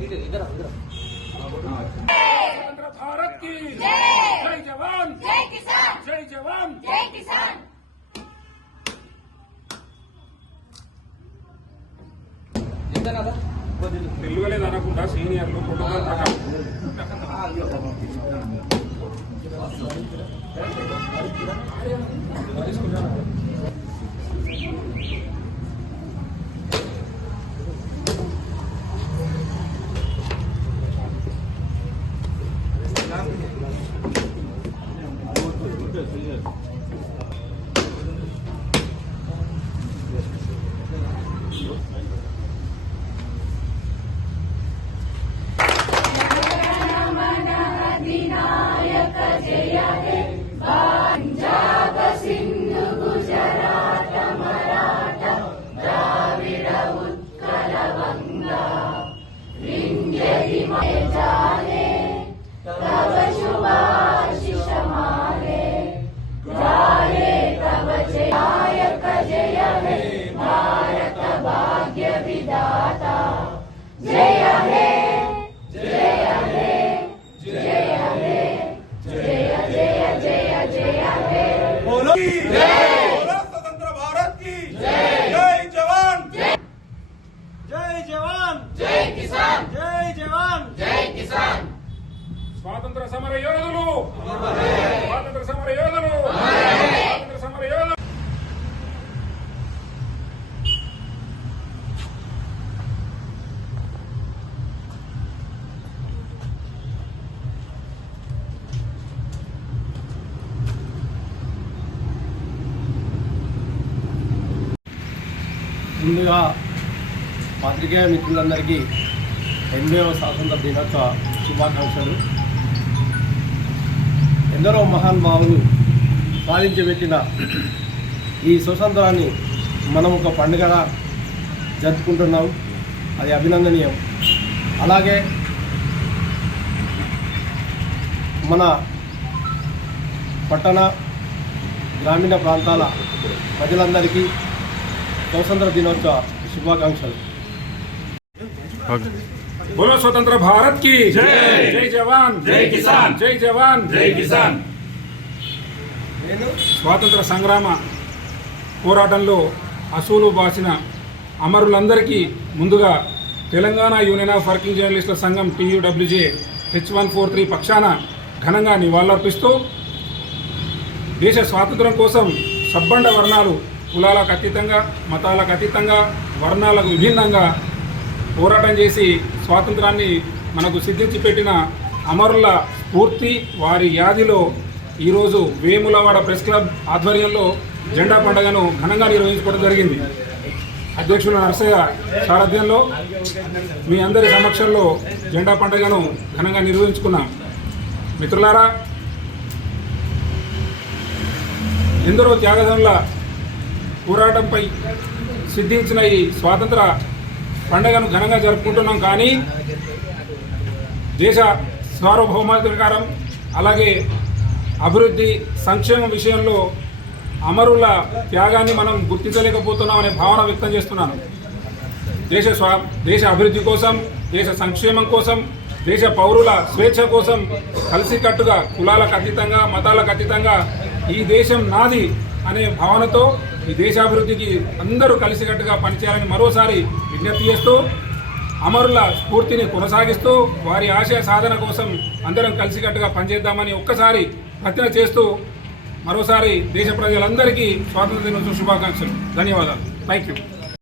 स्वतंत्र भारत की जय जवान जय किसान, जय जवान जय किसान। నిలువలేదు అనకుండా సీనియర్లు ప్రోటోకాల్ ప్రకారం स्वतंत्र भारत की जय जवान जय जवान जय किसान, जय जवान जय किसान। स्वातंत्र्य समर योधुलु स्वातंत्र्य समर योधुलु स्वातंत्र्य समर योधुलु। ముందుగా పాత్రికేయ మిత్రులందరికీ 80వ స్వాతంత్ర దినోత్సవ శుభాకాంక్షలు. ఎందరో మహానుభావులు సాధించబెట్టిన ఈ స్వతంత్రాన్ని మనం ఒక పండుగగా జరుపుకుంటున్నాం. అది అభినందనీయం. అలాగే మన పట్టణ గ్రామీణ ప్రాంతాల ప్రజలందరికీ స్వతంత్ర దినోత్సవ శుభాకాంక్షలు. बोलो स्वतंत्र भारत की जय जय जवान जय किसान, जय जवान जय किसान। స్వాతంత్ర సంగ్రామ పోరాటంలో అసూలు బాసిన అమరులందరికీ ముందుగా తెలంగాణ యూనియన్ ఆఫ్ వర్కింగ్ జర్నలిస్టుల సంఘం TUWJ H143 పక్షాన ఘనంగా నివాళులర్పిస్తూ దేశ స్వాతంత్రం కోసం సబ్బండ వర్ణాలు కులాలకు అతీతంగా, మతాలకు అతీతంగా, వర్ణాలకు విభిన్నంగా పోరాటం చేసి స్వాతంత్రాన్ని మనకు సిద్ధించి పెట్టిన అమరుల స్ఫూర్తి వారి యాదిలో ఈరోజు వేములవాడ ప్రెస్ క్లబ్ ఆధ్వర్యంలో జెండా పండుగను ఘనంగా నిర్వహించుకోవడం జరిగింది. అధ్యక్షులు నరసయ్య సారథ్యంలో మీ అందరి సమక్షంలో జెండా పండుగను ఘనంగా నిర్వహించుకున్నాం. మిత్రులారా, ఎందరో త్యాగదనుల పోరాటంపై సిద్ధించిన ఈ స్వాతంత్ర పండుగను ఘనంగా జరుపుకుంటున్నాం. కానీ దేశ సార్వభౌమాధికారం అలాగే అభివృద్ధి సంక్షేమం విషయంలో అమరుల త్యాగాన్ని మనం గుర్తించలేకపోతున్నాం అనే భావన వ్యక్తం చేస్తున్నాను. దేశ అభివృద్ధి కోసం, దేశ సంక్షేమం కోసం, దేశ పౌరుల స్వేచ్ఛ కోసం కలిసికట్టుగా కులాలకు అతీతంగా, మతాలకు అతీతంగా ఈ దేశం నాది అనే భావనతో ఈ దేశాభివృద్ధికి అందరూ కలిసికట్టుగా పనిచేయాలని మరోసారి విజ్ఞప్తి చేస్తూ, అమరుల స్ఫూర్తిని కొనసాగిస్తూ వారి ఆశయ సాధన కోసం అందరం కలిసికట్టుగా పనిచేద్దామని ఒక్కసారి ప్రతిన చేస్తూ మరోసారి దేశ ప్రజలందరికీ స్వాతంత్ర దినోత్సవ శుభాకాంక్షలు. ధన్యవాదాలు. Thank you.